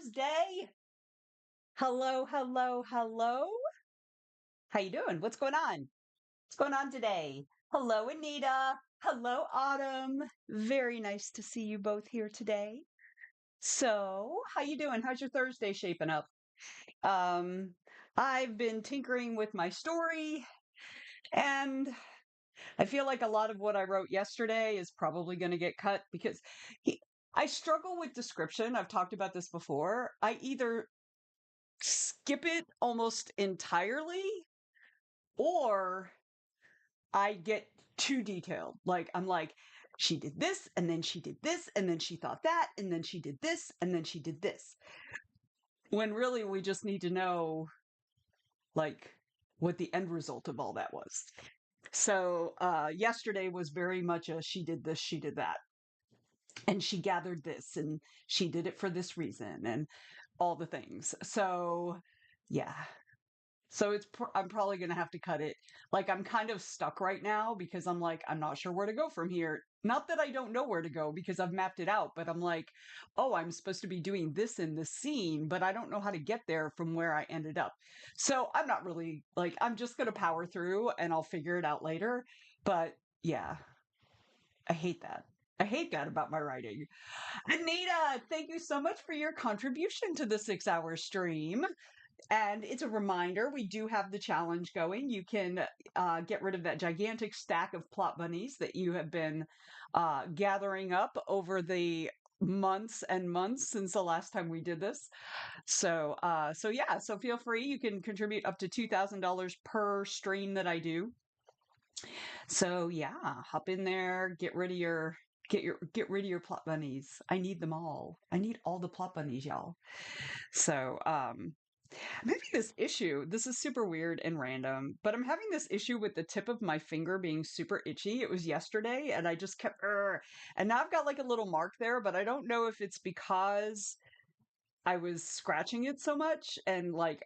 Thursday. Hello, hello, hello. How you doing? What's going on? What's going on today? Hello, Anita. Hello, Autumn. Very nice to see you both here today. So, how you doing? How's your Thursday shaping up? Um, I've been tinkering with my story, and I feel like a lot of what I wrote yesterday is probably going to get cut because I struggle with description. I've talked about this before. I either skip it almost entirely or I get too detailed. Like, I'm like, she did this, and then she did this, and then she thought that, and then she did this, and then she did this. When really we just need to know, like, what the end result of all that was. So, yesterday was very much a she did this, she did that, and she gathered this, and she did it for this reason, and all the things. So, yeah, so I'm probably going to have to cut it. Like I'm kind of stuck right now because I'm like I'm not sure where to go from here. Not that I don't know where to go because I've mapped it out, but I'm like, "Oh, I'm supposed to be doing this in this scene, but I don't know how to get there from where I ended up." So, I'm not really like I'm just going to power through and I'll figure it out later. But yeah, I hate that. I hate that about my writing. Anita, thank you so much for your contribution to the 6 hour stream. And it's a reminder, we do have the challenge going. You can get rid of that gigantic stack of plot bunnies that you have been gathering up over the months and months since the last time we did this. So yeah, so feel free. You can contribute up to $2,000 per stream that I do. So yeah, hop in there, get rid of your plot bunnies. I need them all. I need all the plot bunnies, y'all. So maybe this is super weird and random, but I'm having this issue with the tip of my finger being super itchy. It was yesterday and I just kept, and now I've got like a little mark there, but I don't know if it's because I was scratching it so much and like,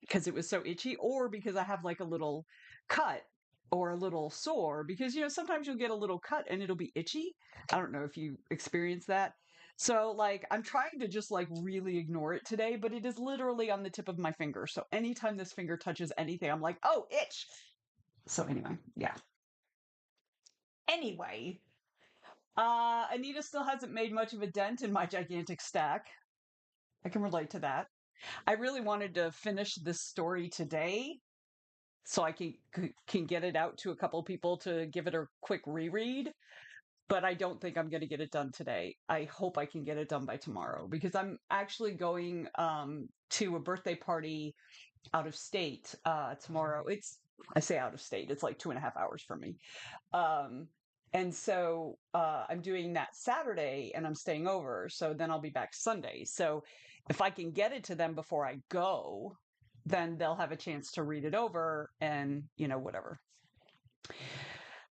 because it was so itchy, or because I have like a little cut or a little sore, because, sometimes you'll get a little cut and it'll be itchy. I don't know if you experience that. So, like, I'm trying to just like really ignore it today, but it is literally on the tip of my finger. So, anytime this finger touches anything, I'm like, oh, itch. So, anyway, yeah. Anyway, Anita still hasn't made much of a dent in my gigantic stack. I can relate to that. I really wanted to finish this story today so I can get it out to a couple people to give it a quick reread, but I don't think I'm going to get it done today. I hope I can get it done by tomorrow because I'm actually going to a birthday party out of state tomorrow. I say out of state, it's like 2.5 hours from me. Um, and so I'm doing that Saturday and I'm staying over. So then I'll be back Sunday. So if I can get it to them before I go, then they'll have a chance to read it over and, whatever.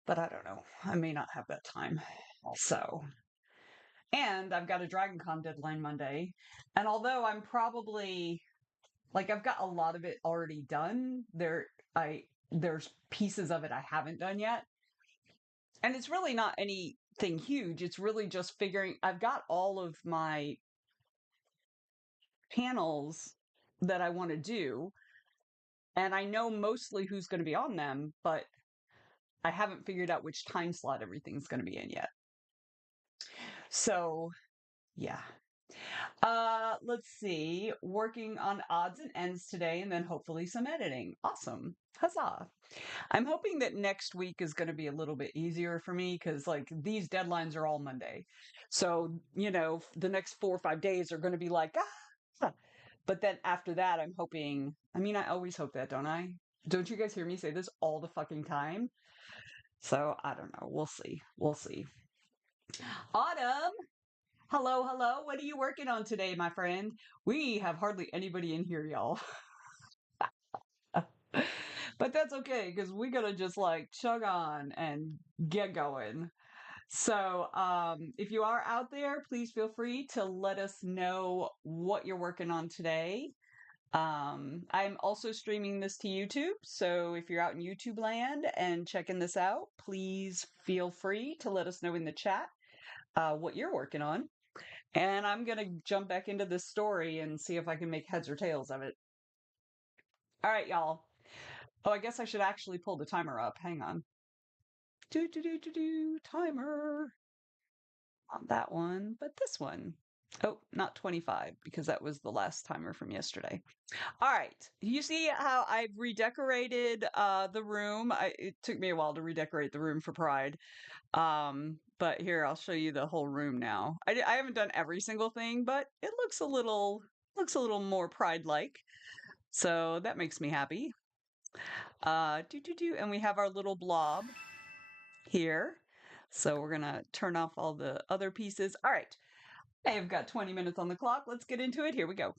But I don't know. I may not have that time. So, and I've got a Dragon Con deadline Monday. And although I'm probably like I've got a lot of it already done, there's pieces of it I haven't done yet. And it's really not anything huge. It's really just figuring I've got all of my panels that I want to do, and I know mostly who's going to be on them, but I haven't figured out which time slot everything's going to be in yet. So, yeah. Let's see. Working on odds and ends today and then hopefully some editing. Awesome. Huzzah. I'm hoping that next week is going to be a little bit easier for me because, like, these deadlines are all Monday. So, the next 4 or 5 days are going to be like, ah. But then after that, I'm hoping, I mean, I always hope that, don't I? Don't you guys hear me say this all the fucking time? So, I don't know. We'll see. We'll see. Autumn, hello, hello. What are you working on today, my friend? We have hardly anybody in here, y'all. But that's okay because we gotta just like chug on and get going. So, if you are out there, please feel free to let us know what you're working on today. I'm also streaming this to YouTube, so if you're out in YouTube land and checking this out, please feel free to let us know in the chat what you're working on. And I'm going to jump back into this story and see if I can make heads or tails of it. All right, y'all. Oh, I guess I should actually pull the timer up. Hang on. Timer. Not that one, but this one. Oh, not 25 because that was the last timer from yesterday. All right. You see how I've redecorated the room. It took me a while to redecorate the room for Pride. But here I'll show you the whole room now. I haven't done every single thing, but it looks a little more Pride-like. So that makes me happy. And we have our little blob here. So we're gonna turn off all the other pieces. All right. I have got 20 minutes on the clock. Let's get into it. Here we go.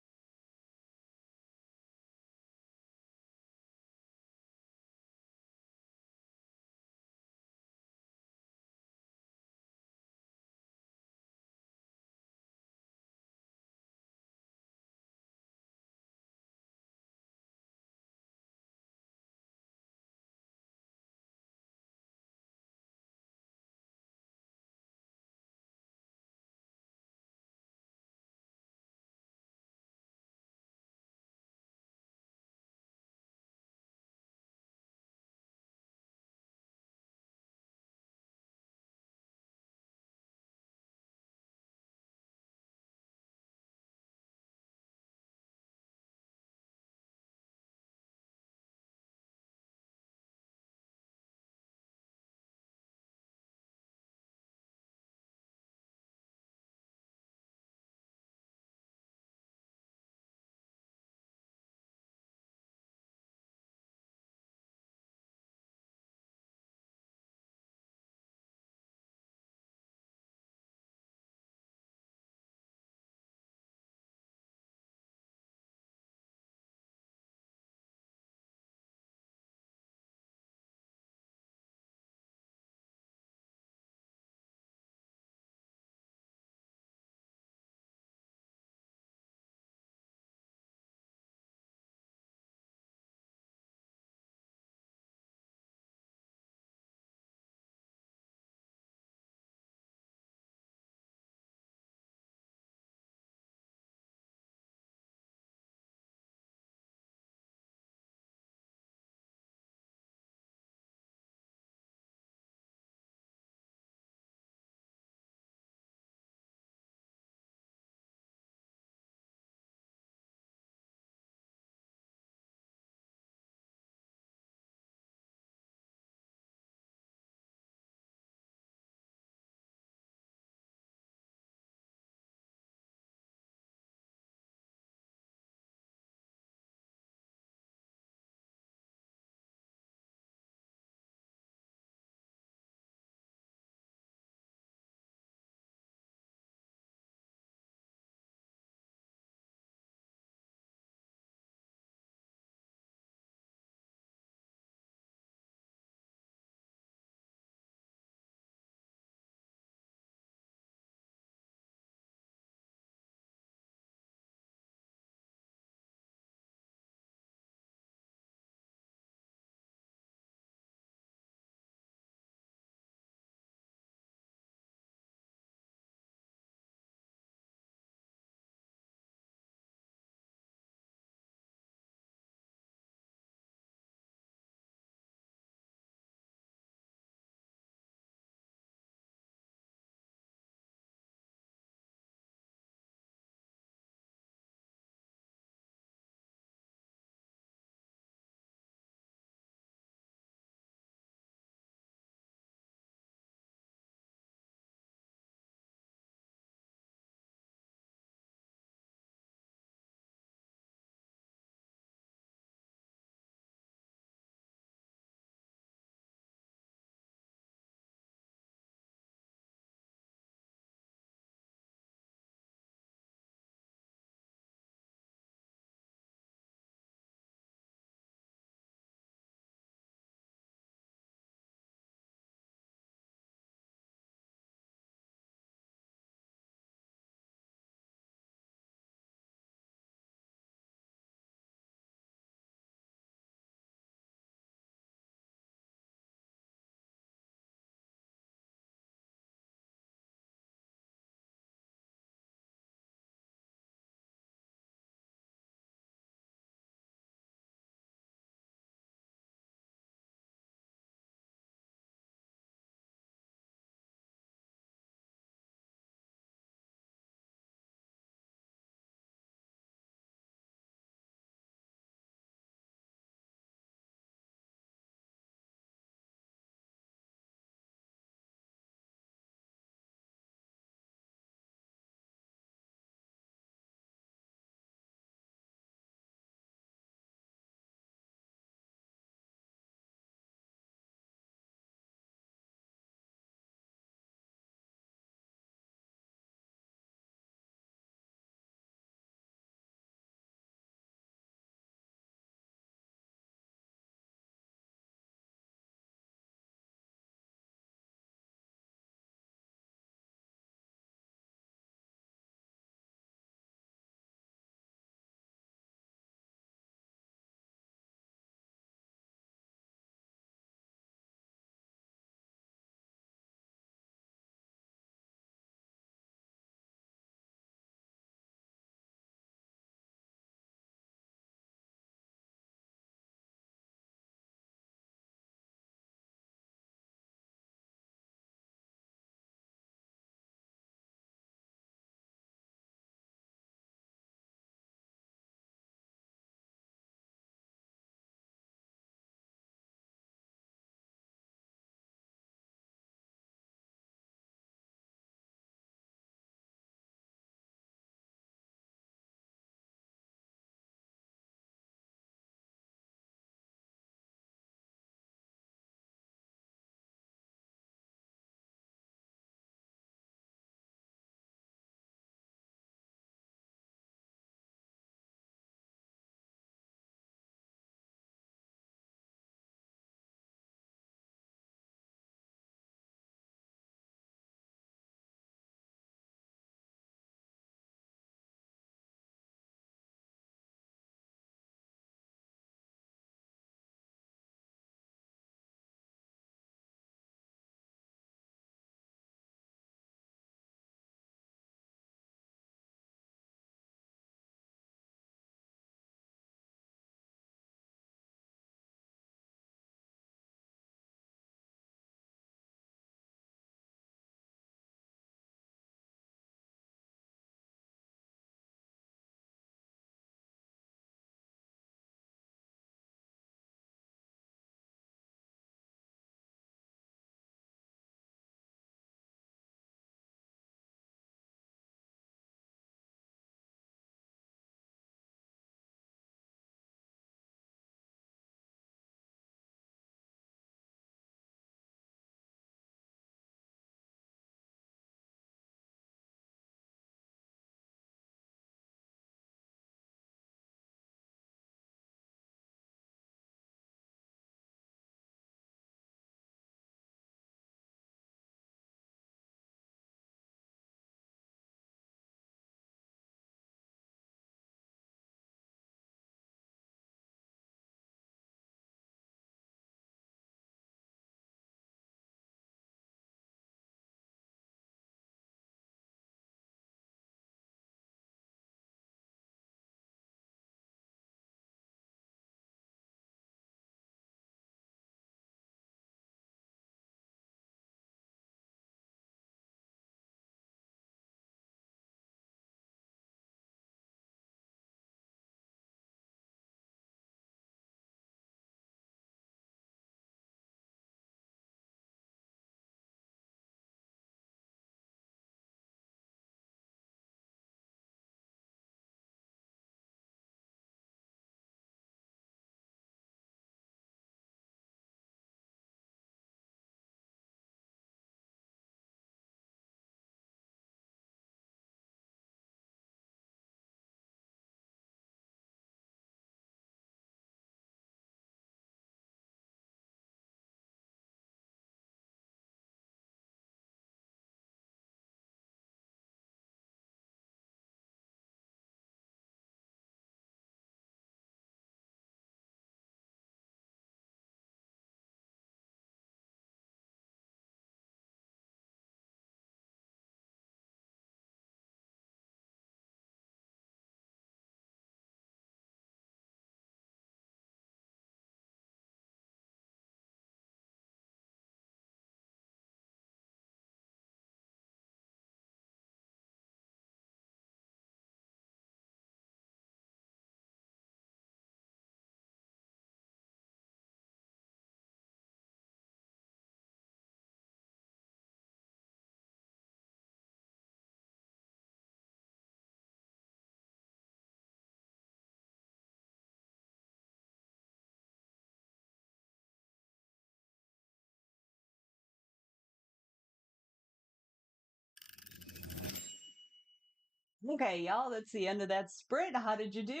Okay, y'all, that's the end of that sprint. How did you do?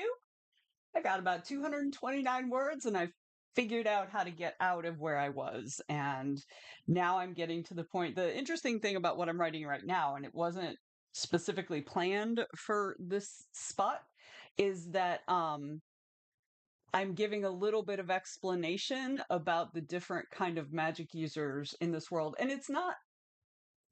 I got about 229 words and I figured out how to get out of where I was. And now I'm getting to the point. The interesting thing about what I'm writing right now, and it wasn't specifically planned for this spot, is that I'm giving a little bit of explanation about the different kind of magic users in this world. And it's not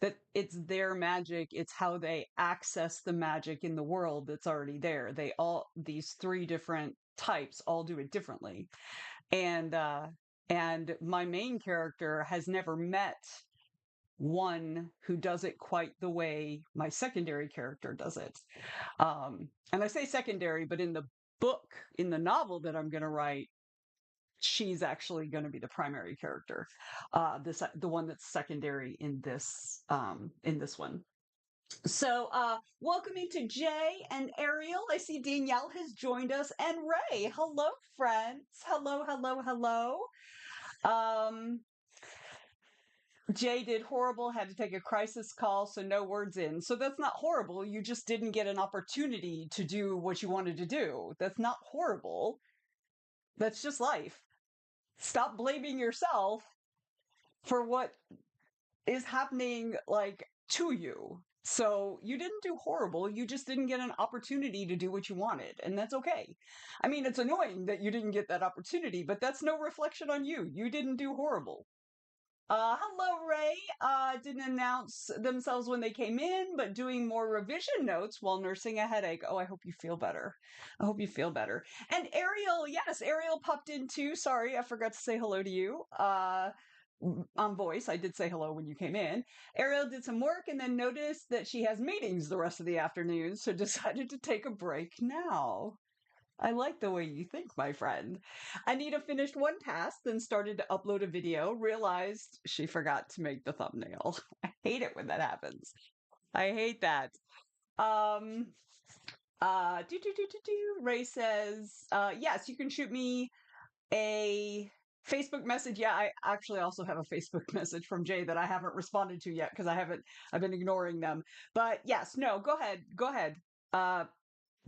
that it's their magic, it's how they access the magic in the world that's already there. They all, these three different types, all do it differently. And and my main character has never met one who does it quite the way my secondary character does it. And I say secondary, but in the book, in the novel that I'm going to write, she's actually going to be the primary character, the one that's secondary in this one. So welcoming to Jay and Ariel. I see Danielle has joined us, and Ray. Hello, friends. Hello, hello, hello. um Jay did horrible, had to take a crisis call, so no words in. So that's not horrible, you just didn't get an opportunity to do what you wanted to do. That's not horrible, that's just life. Stop blaming yourself for what is happening, like, to you. So you didn't do horrible, you just didn't get an opportunity to do what you wanted, and that's okay. I mean, it's annoying that you didn't get that opportunity, but that's no reflection on you. You didn't do horrible. Hello, Ray. Didn't announce themselves when they came in, but doing more revision notes while nursing a headache. Oh, I hope you feel better. I hope you feel better. And Ariel, yes, Ariel popped in too. Sorry, I forgot to say hello to you. On voice, I did say hello when you came in. Ariel did some work and then noticed that she has meetings the rest of the afternoon, so decided to take a break now. I like the way you think, my friend. Anita finished one task, then started to upload a video, realized she forgot to make the thumbnail. I hate it when that happens. I hate that. Um, Ray says, yes, you can shoot me a Facebook message. Yeah, I actually also have a Facebook message from Jay that I haven't responded to yet because I've been ignoring them. But yes, no, go ahead. Uh,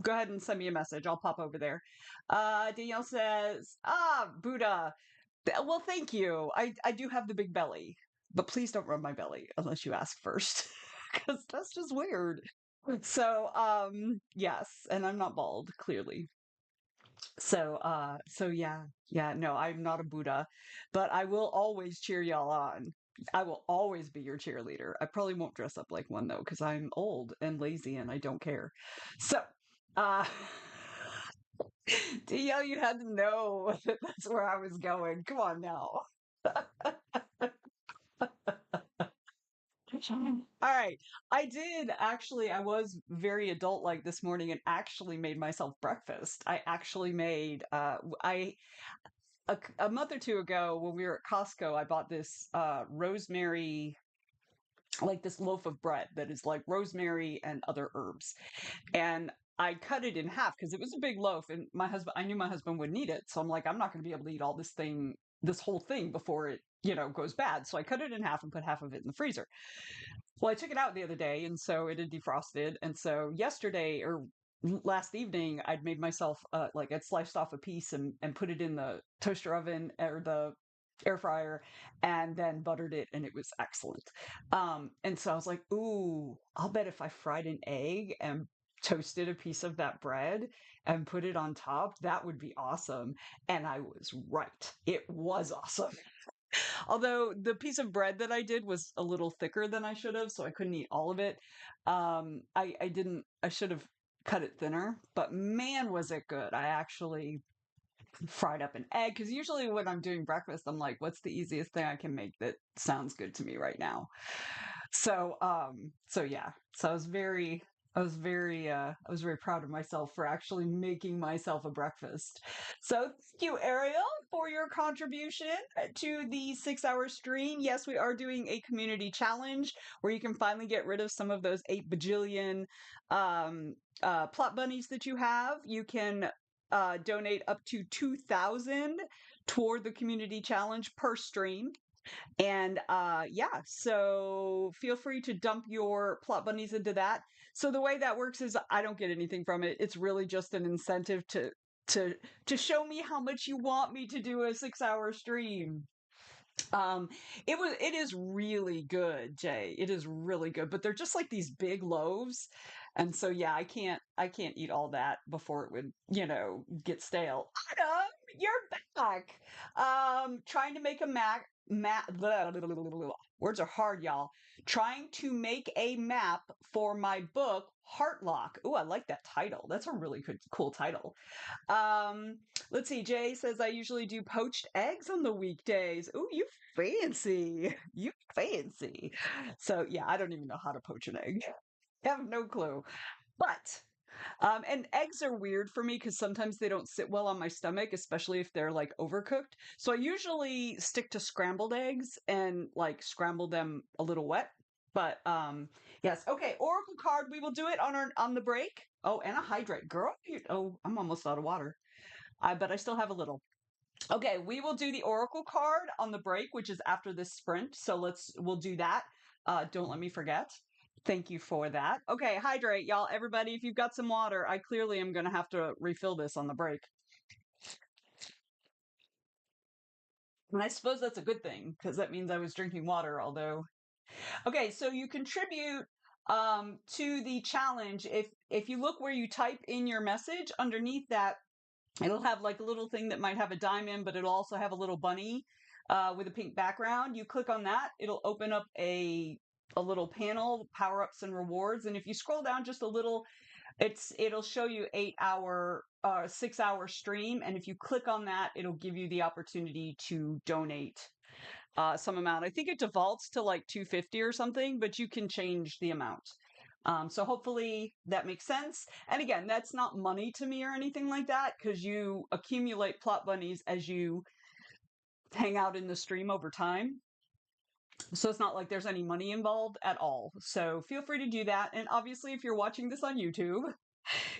Go ahead and send me a message. I'll pop over there. Danielle says, Buddha. Well, thank you. I do have the big belly, but please don't rub my belly unless you ask first, because that's just weird. So, yes, and I'm not bald, clearly. So, yeah, no, I'm not a Buddha, but I will always cheer y'all on. I will always be your cheerleader. I probably won't dress up like one though, because I'm old and lazy and I don't care. So, uh, DL, you had to know that that's where I was going. Come on now. All right. I did actually, I was very adult like this morning and actually made myself breakfast. I actually made, a month or two ago when we were at Costco, I bought this rosemary, like this loaf of bread that is like rosemary and other herbs. And I cut it in half because it was a big loaf, and I knew my husband would need it. So I'm like, I'm not going to be able to eat all this whole thing before it, goes bad. So I cut it in half and put half of it in the freezer. Well, I took it out the other day, and so it had defrosted. And so yesterday or last evening, I'd made myself like I'd sliced off a piece and put it in the toaster oven or the air fryer, and then buttered it, and it was excellent. And so I was like, ooh, I'll bet if I fried an egg and toasted a piece of that bread and put it on top, that would be awesome. And I was right. It was awesome. Although the piece of bread that I did was a little thicker than I should have, so I couldn't eat all of it. I didn't, I should have cut it thinner, but man, was it good. I actually fried up an egg because usually when I'm doing breakfast, I'm like, what's the easiest thing I can make that sounds good to me right now? So yeah. So I was very proud of myself for actually making myself a breakfast. So thank you, Ariel, for your contribution to the 6 hour stream. Yes, we are doing a community challenge where you can finally get rid of some of those 8 bajillion plot bunnies that you have. You can donate up to 2,000 toward the community challenge per stream. And yeah, so feel free to dump your plot bunnies into that. So the way that works is I don't get anything from it. It's really just an incentive to to show me how much you want me to do a 6-hour stream. Um, it is really good, Jay. It is really good, but they're just like these big loaves. And so yeah, I can't eat all that before it would, get stale. Adam, you're back. Trying to make a words are hard, y'all. Trying to make a map for my book Heartlock. Ooh, I like that title. That's a really good cool title. Um, let's see. Jay says I usually do poached eggs on the weekdays. Ooh, you fancy. You fancy. So yeah, I don't even know how to poach an egg. I have no clue. But and eggs are weird for me because sometimes they don't sit well on my stomach, especially if they're like overcooked. So I usually stick to scrambled eggs and like scramble them a little wet. But yes, okay. Oracle card. We will do it on the break. Oh, and a hydrate, girl. Oh, I'm almost out of water. But I still have a little. Okay, we will do the Oracle card on the break, which is after this sprint. So we'll do that. Don't let me forget. Thank you for that. Okay, hydrate, y'all. Everybody, if you've got some water, I clearly am going to have to refill this on the break. And I suppose that's a good thing because that means I was drinking water, although. Okay, so you contribute to the challenge if you look where you type in your message underneath that. It'll have like a little thing that might have a diamond, but it'll also have a little bunny with a pink background. You click on that, it'll open up a little panel, power ups and rewards. And if you scroll down just a little, it'll show you 8 hour, 6 hour stream. And if you click on that, it'll give you the opportunity to donate some amount. I think it defaults to like 250 or something, but you can change the amount. So hopefully that makes sense. And again, that's not money to me or anything like that because you accumulate plot bunnies as you hang out in the stream over time. So it's not like there's any money involved at all. So feel free to do that. And obviously, if you're watching this on YouTube,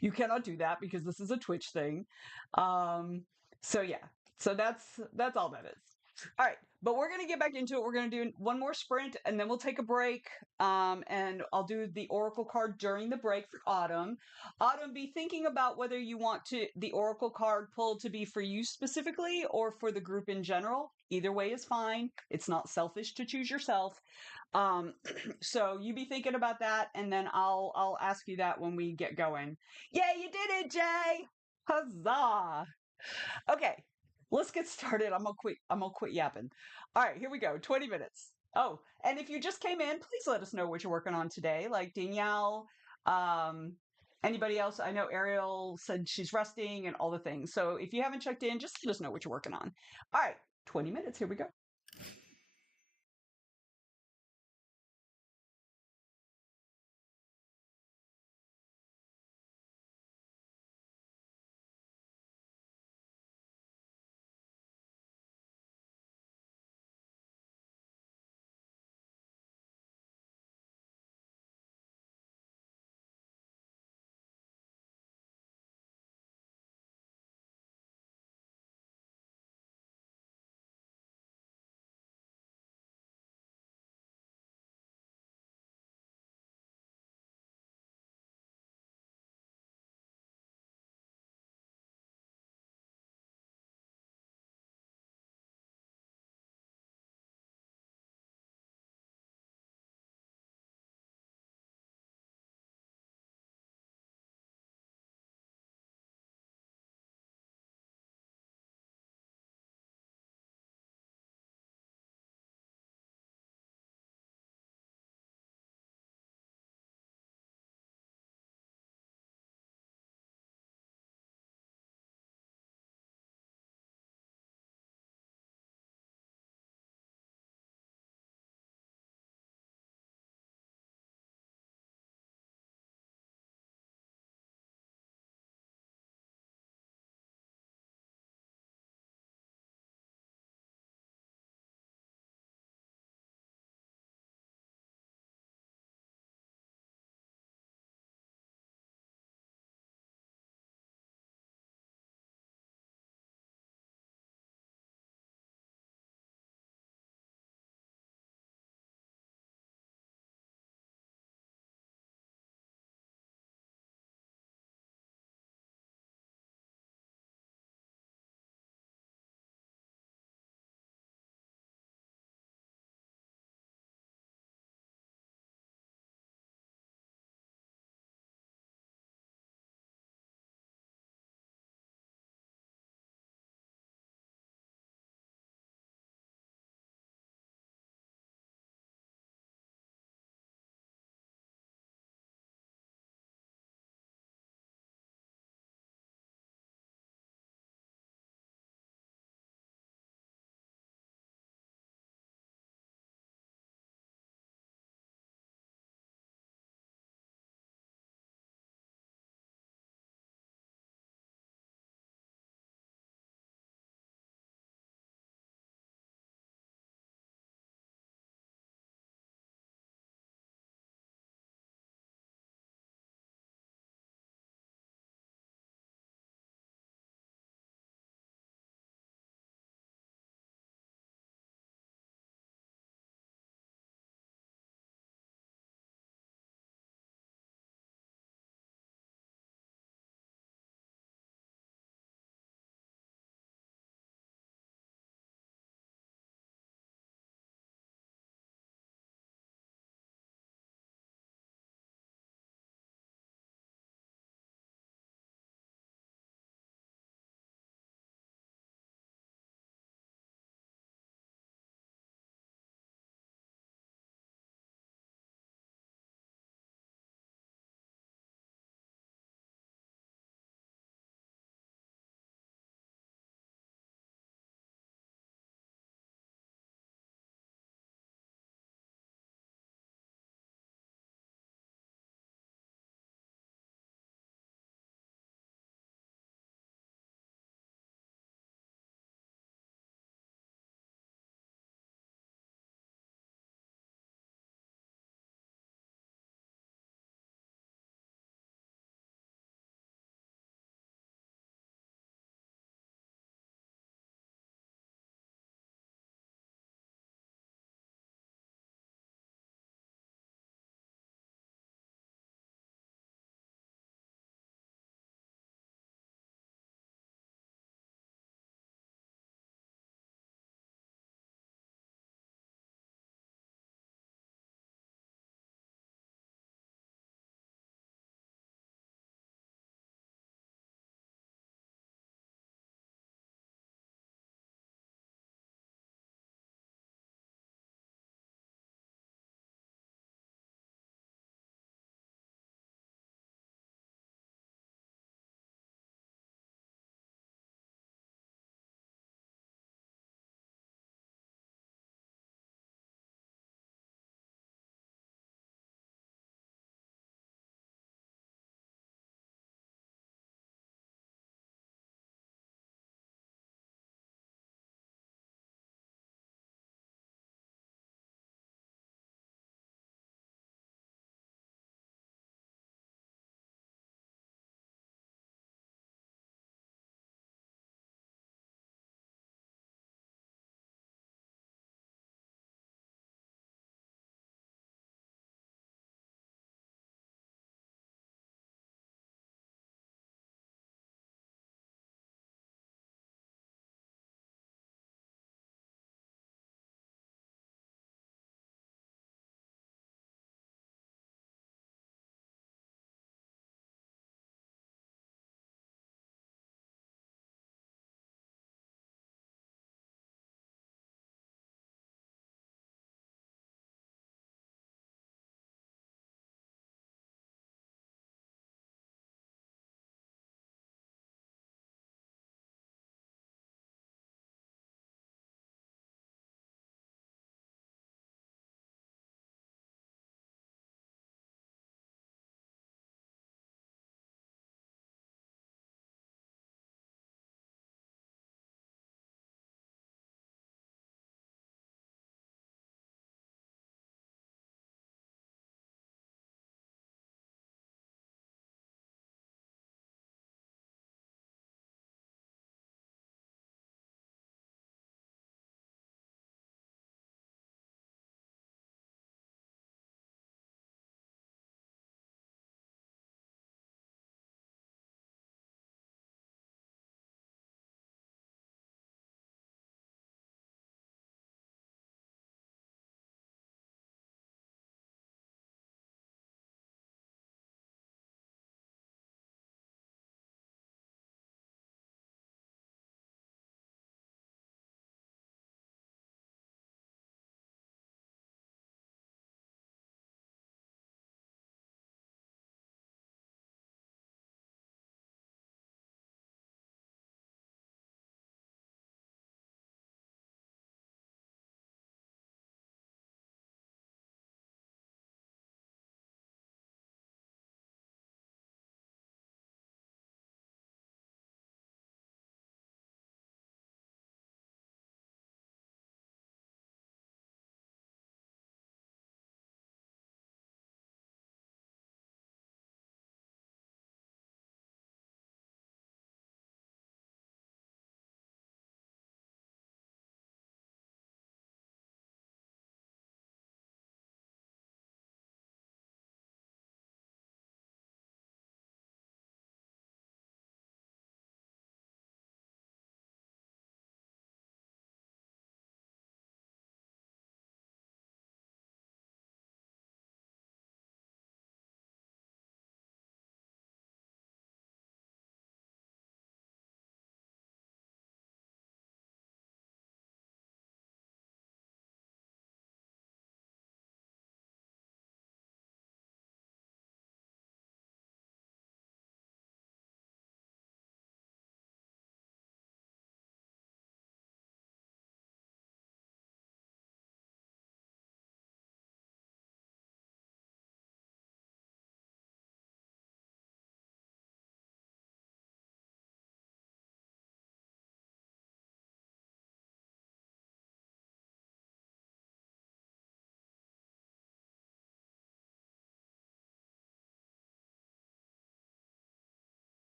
you cannot do that because this is a Twitch thing. Um, so yeah, so that's all that is. All right, but we're gonna get back into it. We're gonna do one more sprint, and then we'll take a break. And I'll do the Oracle card during the break for Autumn. Autumn, be thinking about whether you want the Oracle card pulled to be for you specifically or for the group in general. Either way is fine. It's not selfish to choose yourself. Um, so you be thinking about that, and then I'll ask you that when we get going. Yeah, you did it, Jay! Huzzah! Okay, let's get started. I'm gonna quit yapping. All right, here we go. 20 minutes. Oh, and if you just came in, please let us know what you're working on today. Like Danielle, um, anybody else? I know Ariel said she's resting and all the things. So if you haven't checked in, just let us know what you're working on. All right, 20 minutes. Here we go.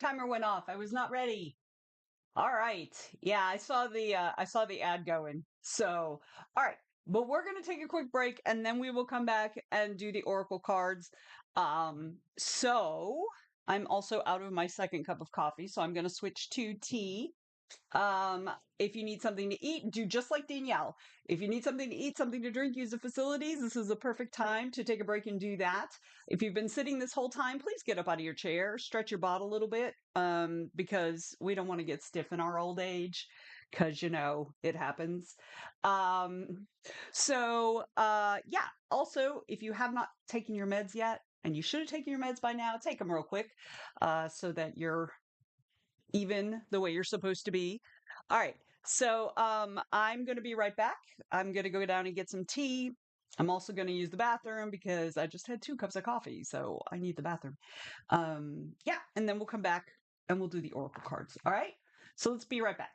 Timer went off. I was not ready. All right. Yeah, I saw the ad going. So, all right. But we're going to take a quick break and then we will come back and do the oracle cards. So I'm also out of my second cup of coffee, so I'm going to switch to tea. If you need something to eat, do just like Danielle. If you need something to eat, something to drink, use the facilities. This is the perfect time to take a break and do that. If you've been sitting this whole time, please get up out of your chair, stretch your body a little bit, because we don't want to get stiff in our old age, because it happens. Um, yeah. Also, if you have not taken your meds yet, and you should have taken your meds by now, take them real quick, so that you're even the way you're supposed to be. All right. So I'm going to be right back. I'm going to go down and get some tea. I'm also going to use the bathroom because I just had 2 cups of coffee, so I need the bathroom. Yeah, and then we'll come back and we'll do the oracle cards. All right. So let's be right back.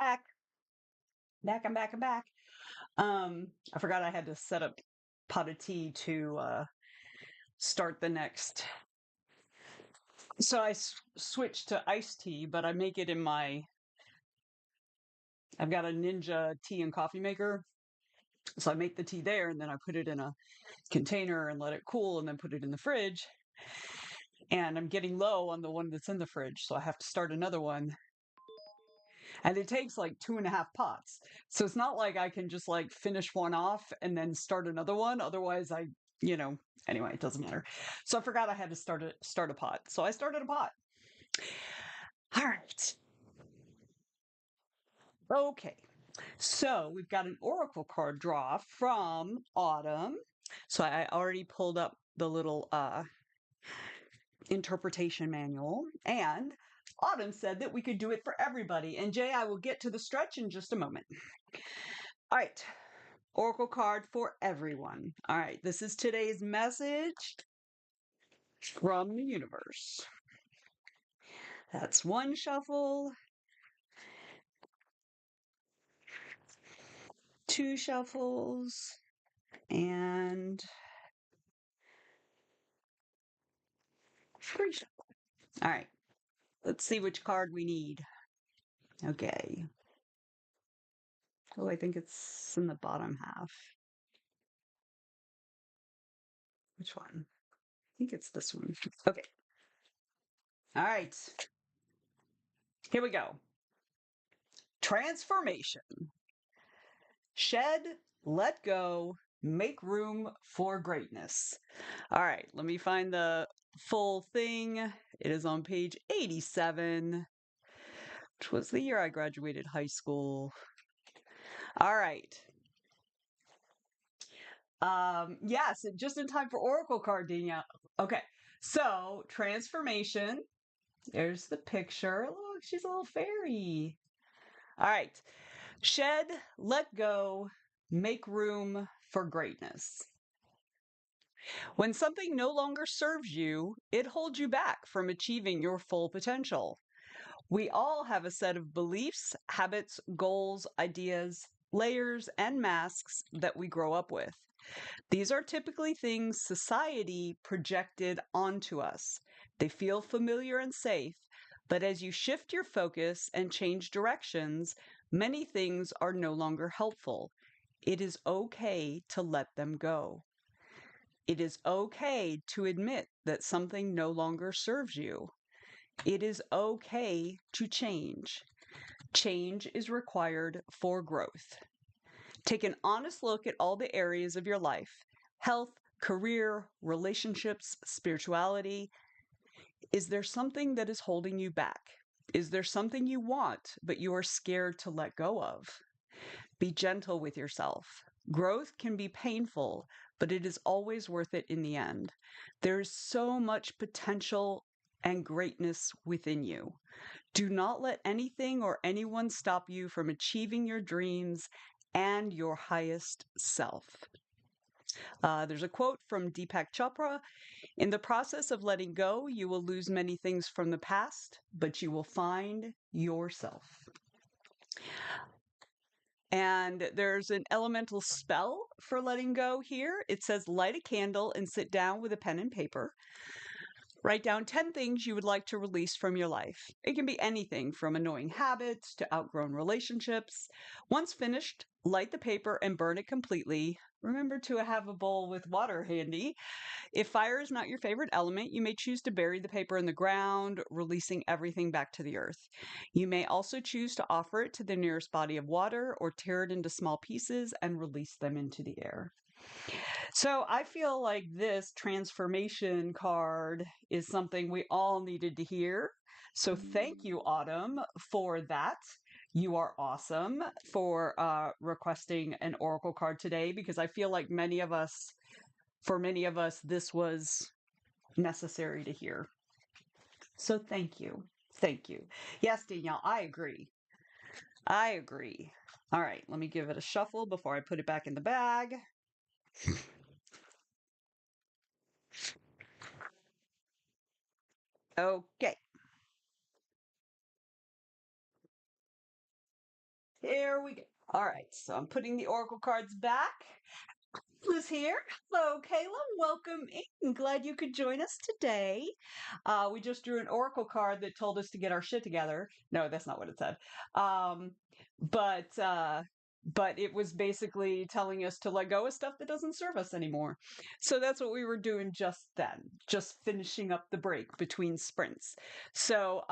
Back, I'm back, I'm back. I forgot I had to set up pot of tea to start the next. So I switched to iced tea, but I make it in my. I've got a Ninja tea and coffee maker. So I make the tea there and then I put it in a container and let it cool and then put it in the fridge. And I'm getting low on the one that's in the fridge. So I have to start another one. And it takes like 2.5 pots. So it's not like I can just like finish one off and then start another one. Otherwise, you know, anyway, it doesn't matter. So I forgot I had to start a pot. So I started a pot. All right. Okay. So we've got an oracle card draw from Autumn. So I already pulled up the little interpretation manual, and Autumn said that we could do it for everybody. And Jay, I will get to the stretch in just a moment. All right. Oracle card for everyone. All right. This is today's message from the universe. That's one shuffle, two shuffles, and three shuffles. All right. Let's see which card we need. Okay. Oh, I think it's in the bottom half. Which one? I think it's this one. Okay. All right. Here we go. Transformation. Shed, let go, make room for greatness. All right. Let me find the full thing. It is on page 87, which was the year I graduated high school. All right. Yes, just in time for Oracle card, Danielle. Okay. So, transformation. There's the picture. Look, she's a little fairy. All right. Shed, let go, make room for greatness. When something no longer serves you, it holds you back from achieving your full potential. We all have a set of beliefs, habits, goals, ideas, layers, and masks that we grow up with. These are typically things society projected onto us. They feel familiar and safe, but as you shift your focus and change directions, many things are no longer helpful. It is okay to let them go. It is okay to admit that something no longer serves you. It is okay to change. Change is required for growth. Take an honest look at all the areas of your life: health, career, relationships, spirituality. Is there something that is holding you back? Is there something you want, but you are scared to let go of? Be gentle with yourself. Growth can be painful, but it is always worth it in the end. There's so much potential and greatness within you. Do not let anything or anyone stop you from achieving your dreams and your highest self. There's a quote from Deepak Chopra: "In the process of letting go, you will lose many things from the past, but you will find yourself." And there's an elemental spell for letting go here. It says, light a candle and sit down with a pen and paper. Write down 10 things you would like to release from your life. It can be anything from annoying habits to outgrown relationships. Once finished, light the paper and burn it completely. Remember to have a bowl with water handy. If fire is not your favorite element, you may choose to bury the paper in the ground, releasing everything back to the earth. You may also choose to offer it to the nearest body of water or tear it into small pieces and release them into the air. So I feel like this transformation card is something we all needed to hear. So thank you, Autumn, for that. You are awesome for requesting an oracle card today, because I feel like for many of us, this was necessary to hear. So thank you. Thank you. Yes, Danielle, I agree. I agree. All right, let me give it a shuffle before I put it back in the bag. Okay. Here we go. All right, so I'm putting the oracle cards back. Who's here? Hello, Kayla. Welcome in. Glad you could join us today. We just drew an oracle card that told us to get our shit together. No, that's not what it said. Um, but but it was basically telling us to let go of stuff that doesn't serve us anymore. So that's what we were doing just then, just finishing up the break between sprints. So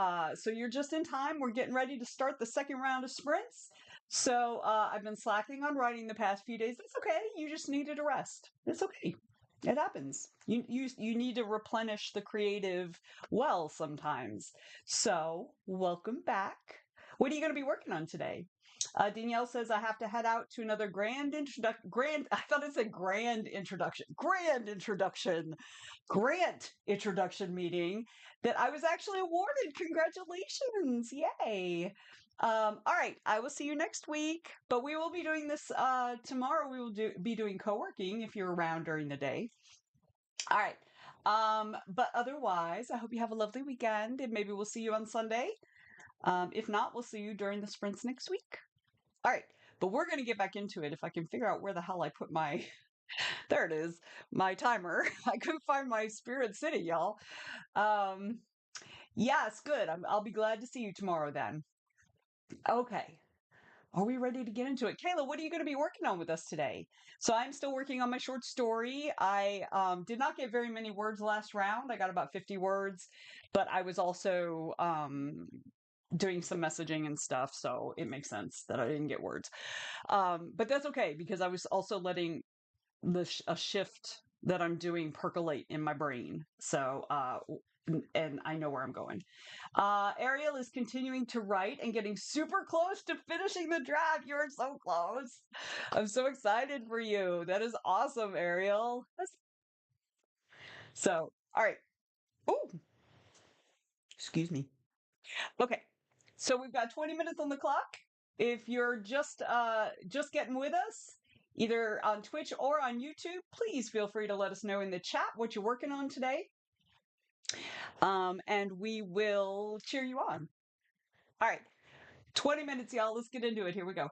you're just in time. We're getting ready to start the second round of sprints. So I've been slacking on writing the past few days. It's okay. You just needed a rest. It's okay. It happens. You need to replenish the creative well sometimes. So welcome back. What are you going to be working on today? Danielle says I have to head out to another grand introduction. Grand. I thought it said grand introduction. Grand introduction. Grant introduction meeting that I was actually awarded. Congratulations. Yay. All right, I will see you next week, but we will be doing this tomorrow. We will be doing co-working if you're around during the day. All right. But otherwise, I hope you have a lovely weekend and maybe we'll see you on Sunday. If not, we'll see you during the sprints next week. All right. But we're going to get back into it if I can figure out where the hell I put my there it is, my timer. I couldn't find my Spirit City, y'all. Um, yes, good. I'll be glad to see you tomorrow then. Okay. Are we ready to get into it? Kayla, what are you going to be working on with us today? So I'm still working on my short story. I did not get very many words last round. I got about 50 words, but I was also doing some messaging and stuff, so it makes sense that I didn't get words. But that's okay because I was also letting a shift that I'm doing percolate in my brain. So, and I know where I'm going. Ariel is continuing to write and getting super close to finishing the draft. You're so close. I'm so excited for you. That is awesome, Ariel. So, all right. Oh, excuse me. Okay. So we've got 20 minutes on the clock. If you're just getting with us, either on Twitch or on YouTube, please feel free to let us know in the chat what you're working on today. And we will cheer you on. All right. 20 minutes, y'all. Let's get into it. Here we go.